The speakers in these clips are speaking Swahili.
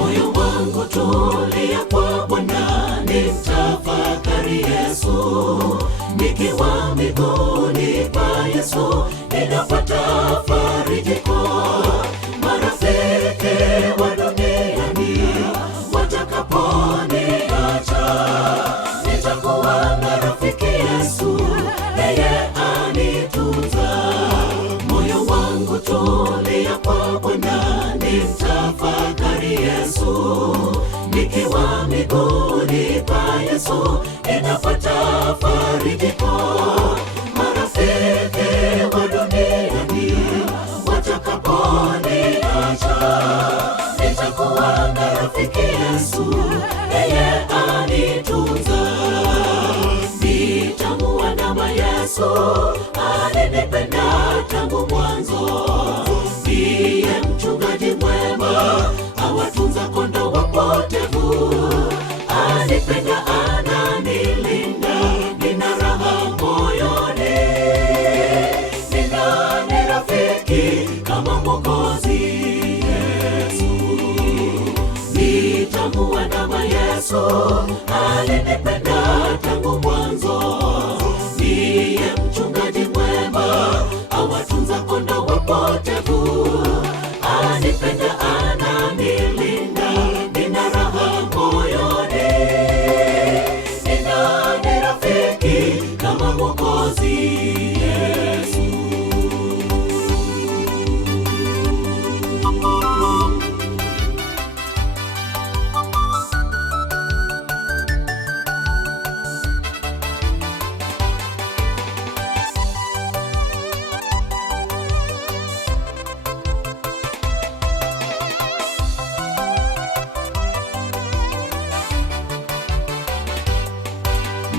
Moyo wangu tulia kwa Bwana, nimtafakari Yesu. Nikiwa miguuni pa Yesu, ninapata farijiko. Marafiki wa duniani watakaponiacha, nitakuwa na rafiki Yesu, yeye anitunza. Moyo wangu tulia kwa Bwana, nimtafakari Yesu. Nikiwa miguuni pa Yesu, ninapata farijiko. Marafiki wa duniani watakaponiacha, nitakuwa na rafiki Yesu, yeye anitunza. Nitamuandama Yesu, alinipenda tangu mwanzo. Ndiye mchungaji mwema, awatunza kondoo wapotevu. Anipenda, ananilinda, nina raha moyoni. Nina rafiki kama Mwokozi Yesu. Nitamuandama Yesu, alinipenda tangu mwanzo. Ndiye mchungaji mwema, awatunza kondoo wapotevu. Anipenda, ananilinda, nina raha moyoni. Nina rafiki kama Mwokozi Yesu.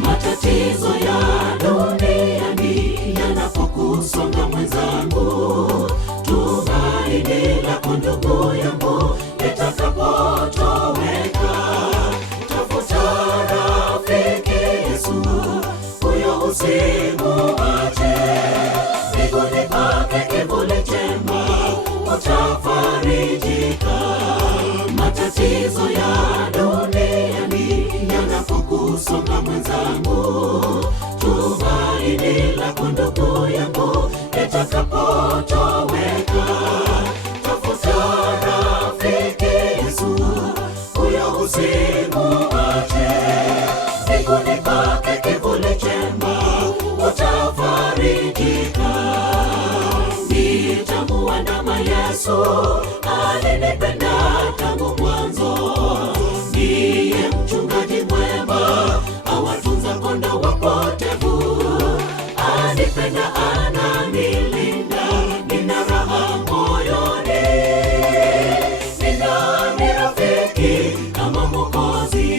Matatizo ya duniani yanapokusonga mwenzangu, tumaini lako ndugu yangu litakapotoweka. Tafuta rafiki Yesu, huyo usimuache. Miguuni pake kivuli chema, utafarijika. Matatizo ya duniani yanapokusonga mwenzangu, tumaini lako ndugu yangu litakapotoweka. Tafuta rafiki Yesu, huyo usimuache. Miguuni pake kivuli chema, utafarijika. Nitamuandama Yesu, alinipenda tangu mwanzo. Ndiye mchungaji mwema, awatunza kondoo wapotevu. Anipenda, ananilinda, nina raha moyoni. Nina rafiki kama Mwokozi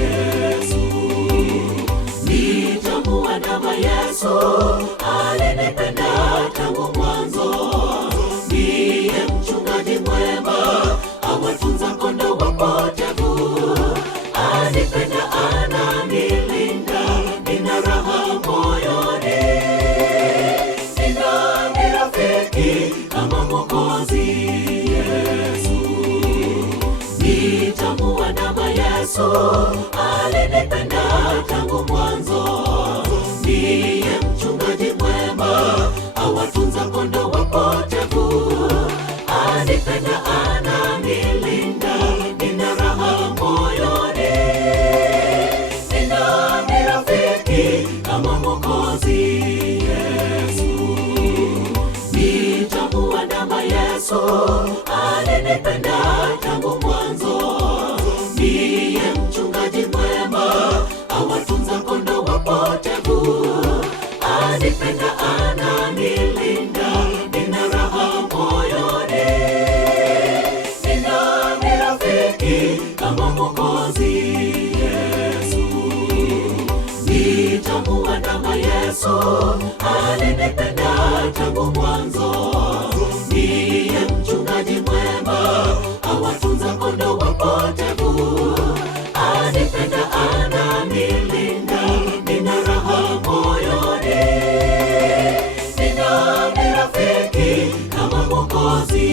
Yesu. Nitamuandama Yesu, alinipenda tangu mwanzo. Ndiye mchungaji mwema, awatunza kondoo wapotevu. Anipenda, ananilinda, nina raha moyoni. Nina rafiki kama Mwokozi Yesu. Nitamuandama Yesu, alinipenda tangu mwanzo. Ndiye mchungaji mwema, awatunza kondoo wapotevu. Anipenda, ananilinda, nina raha moyoni. Nina rafiki kama Mwokozi Yesu. Nitamuandama Yesu, alinipenda tangu mwanzo. Ndiye mchungaji mwema, awatunza kondoo wapotevu. Anipenda, ananilinda, nina raha moyoni. Nina rafiki kama Mwokozi Yesu. Nitamuandama Yesu, alinipenda tangu mwanzo. Ndiye mchungaji mwema, awatunza kondoo wapotevu. Anipenda, ananilinda, nina raha moyoni. Nina rafiki kama Mwokozi